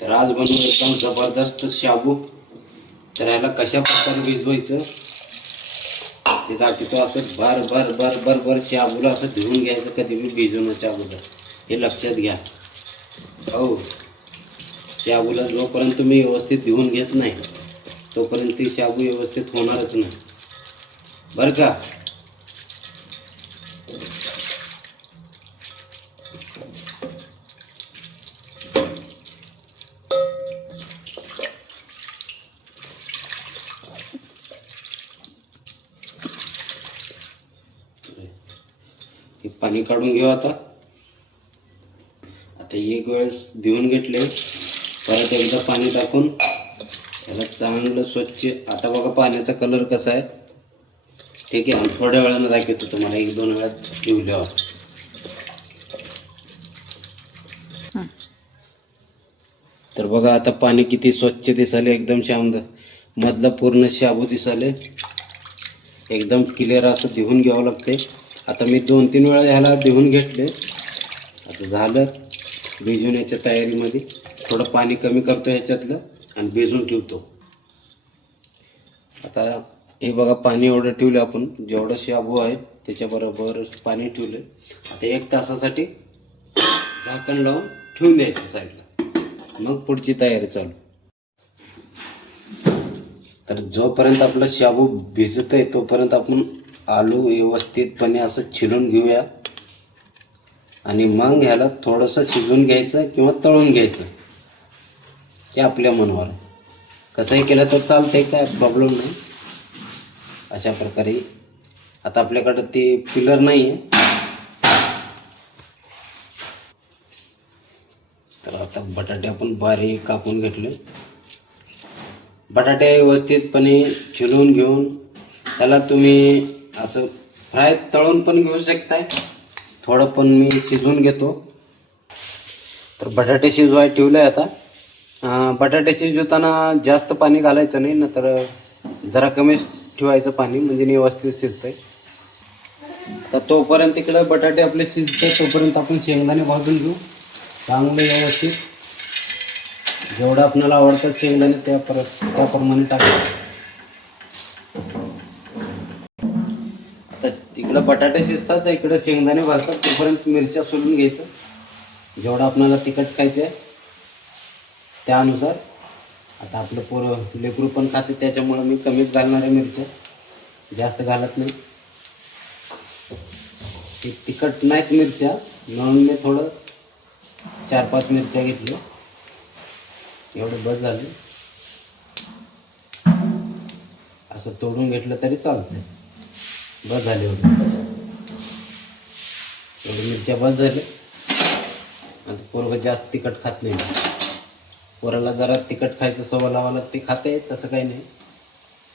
तर आज बनवू एकदम जबरदस्त शाबू. तर ह्याला कशा प्रकारे भिजवायचं ते दाखवतो. असं भर भर भर भर भर शाबूला असं धुवून घ्यायचं कधी बी भिजवण्याच्या अगोदर, हे लक्षात घ्या. हो, शाबूला जोपर्यंत तुम्ही व्यवस्थित धुवून घेत नाही तोपर्यंत ती शाबू व्यवस्थित होणारच नाही बरं का. हे पाणी काढून घेऊ. आता एक वेळेस धुवून घेतले, परत एकदा पाणी टाकून त्याला चांगलं स्वच्छ. आता बघा पाण्याचा कलर कसा आहे, ठीक आहे. थोड्या वेळानं दाखवतो तुम्हाला, 1-2 वेळा धुवल्यावर. तर बघा आता पाणी किती स्वच्छ दिसाले, एकदम शांत. मधलं पूर्ण शाबू दिसाले, एकदम क्लिअर असं धुवून घ्यावं लागते. आता मी 2-3 वेळा ह्याला धुवून घेतले. आता झालं भिजवण्याच्या तयारीमध्ये. थोडं पाणी कमी करतो ह्याच्यातलं आणि भिजवून ठेवतो. आता हे बघा पाणी एवढं ठेवलं आपण, जेवढं शाबू आहे त्याच्याबरोबर पाणी ठेवलं. आता 1 तासासाठी झाकण लावून ठेवून द्यायचं साईडला, मग पुढची तयारी चालू. तर जोपर्यंत आपलं शाबू भिजत आहे तोपर्यंत आपण आलू व्यवस्थितपणे असं चिरून घेऊया आणि मग ह्याला थोडंसं शिजवून घ्यायचं किंवा तळून घ्यायचं, ते आपल्या मनावर आहे. कसंही केलं तर चालतंय, काय प्रॉब्लेम नाही. अशा प्रकारे आता आपल्याकडं ते पिलर नाही आहे, तर आता बटाटे आपण बारीक कापून घेतले. बटाटे व्यवस्थितपणे चिरून घेऊन त्याला तुम्ही असं फ्राय तळून पण घेऊ शकताय, थोडं पण मी शिजवून घेतो. तर बटाटे शिजवाय ठेवले. आता बटाटे शिजवताना जास्त पाणी घालायचं नाही, नंतर जरा कमी ठेवायचं पाणी, म्हणजे व्यवस्थित शिजतंय. तर तोपर्यंत इकडं बटाटे आपले शिजते, तोपर्यंत आपण शेंगदाणे भाजून घेऊ चांगले व्यवस्थित. जेवढं आपल्याला आवडतात शेंगदाणे त्याप्रमाणे टाका. आता तिकडं बटाटे शिजतात, इकडं शेंगदाणे भाजतात, तोपर्यंत मिरच्या सोलून घ्यायचं. जेवढं आपल्याला तिखट खायचं आहे त्यानुसार. आता आपलं पोरं लेकरू पण खाते, त्याच्यामुळं मी कमीच घालणार आहे मिरच्या, जास्त घालत नाही. ते तिखट नाहीत मिरच्या, म्हणून मी थोडं 4-5 मिरच्या घेतल्या, एवढं बस झाले. असं तोडून घेतलं तरी चालतंय, बस झाले एवढे मिरच्या बस झाले. आता पोरगं जास्त तिखट खात नाही, पोराला जरा तिखट खायचं सवय लावा लागते, खाते, तसं काही नाही.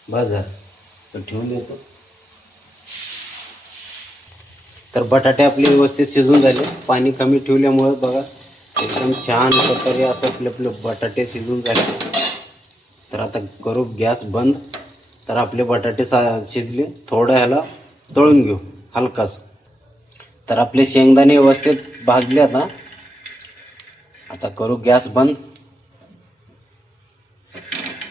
बस झालं, तर ठेवून देतो. तर बटाटे आपले व्यवस्थित शिजून झाले, पाणी कमी ठेवल्यामुळे बघा एकदम छान प्रकारे असं आपले बटाटे शिजून झाले. तर आता करू गॅस बंद. तर आपले बटाटे शिजले. थोडं ह्याला तळून घेऊ हलकाच. तर आपले शेंगदाणे व्यवस्थित भाजले. आता करू गॅस बंद.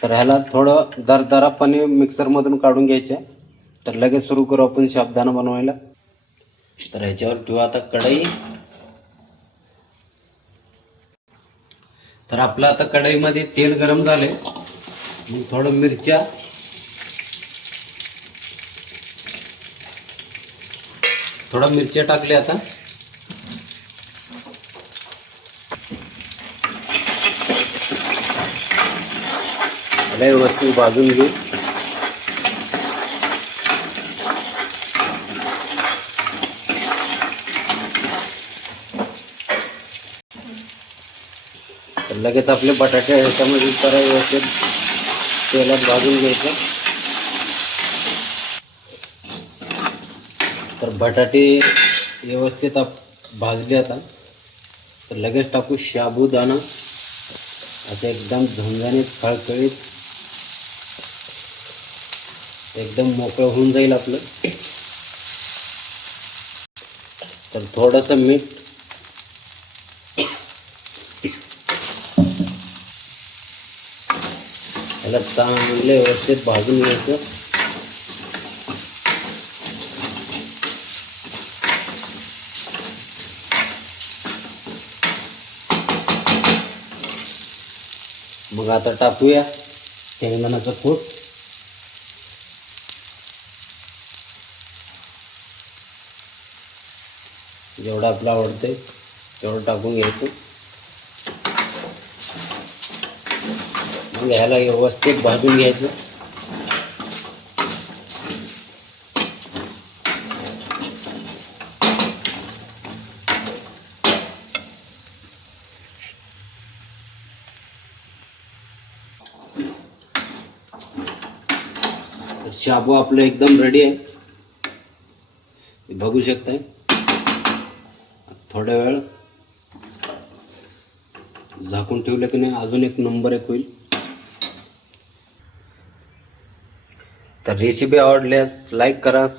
तर ह्याला थोडं दरदरापणे मिक्सरमधून काढून घ्यायचं. तर लगेच सुरू करू आपण साबुदाणा बनवायला. तर ह्याच्यावर ठेवू आता कढई. तर आपलं आता कढईमध्ये तेल गरम झाले, मग थोडं मिरच्या, टाकल्या. आता व्यवस्थित भाजून घेऊ. तर लगेच आपले बटाटे ह्याच्यामध्ये जरा व्यवस्थित तेलात भाजून घ्यायचं. तर बटाटे व्यवस्थित भाजले. आता तर लगेच टाकू साबुदाणा. आता एकदम झणझणीत खळखळीत एकदम मोकळं होऊन जाईल आपलं. तर थोडंसं मीठ, याला चांगले व्यवस्थित भाजून घ्यायचं. मग आता टाकूया शेंगदाण्याचं कूट. जेवढं आपलं आवडतंय तेवढं टाकून घ्यायचं. मग ह्याला व्यवस्थित भाजून घ्यायचं. शाबू आपलं एकदम रेडी आहे, बघू शकताय. थोड्या वेळ झाकून ठेवलं की नाही अजून एक नंबर एक होईल. तर रेसिपी आवडल्यास लाईक करा.